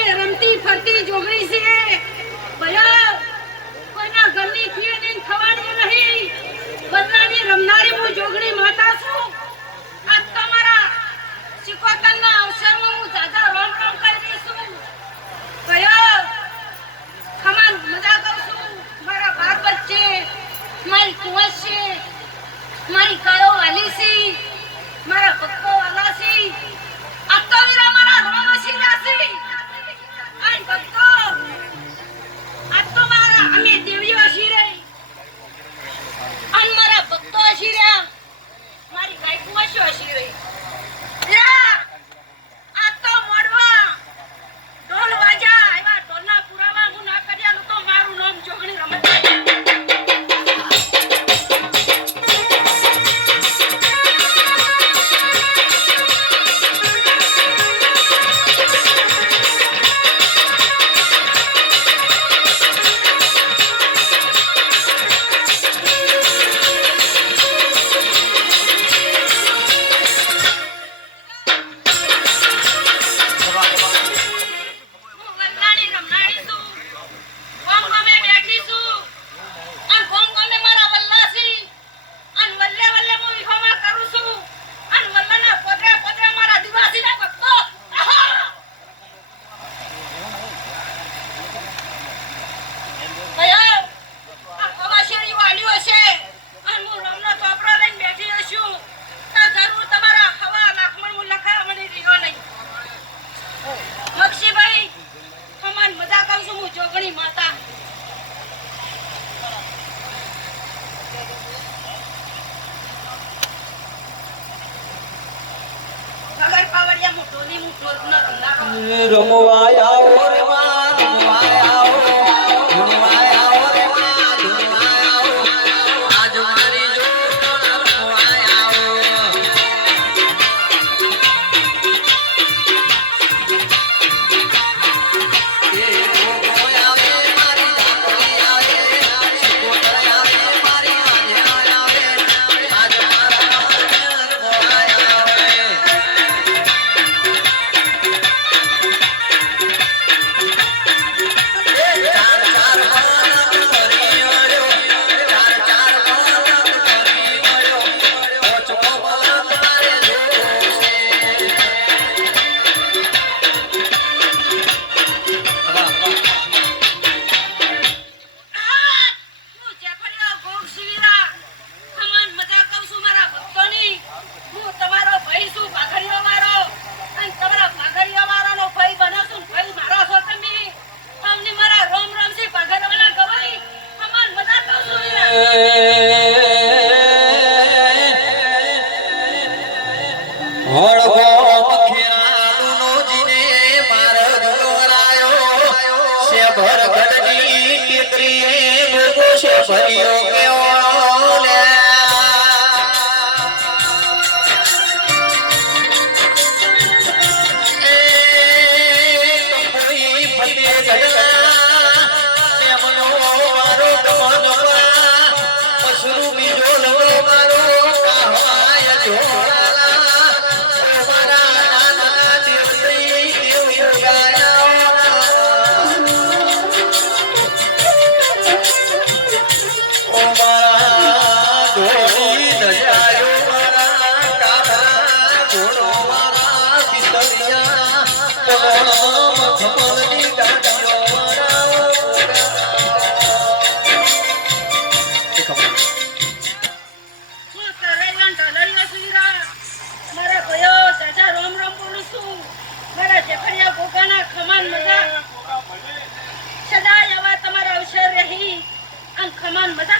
અમે રમતી ફરતી જોગણી છીએ ભયા કોઈના ઘરની ખીર નહીં ખવાની નહીં બદલાની રમનારી હું જોગણી માતા છું આ તમારા શિકોતરના અવસરમાં હું દાદા રોમ રોમ કરી દઈશું ભયા ખમાન મજા કરું છું મારા બાર બચ્ચે મારી કુંવર છે મારી કાયો વાલી છે મારા ભક્તો વાલા છે આ તો વીરા મારા રોમ વસીલા છે આઈ ભક્તો આ તો મારા અમે દેવીઓ છીએ અન મારા ભક્તો છીએ મારી ગાય કુંવર છીએ વીરા આ તો મોડવા ઢોલ વાજા એવા ઢોલના પુરાવા હું ના કર્યાનું તો મારું નામ જોગણી રમત ખમાન મજા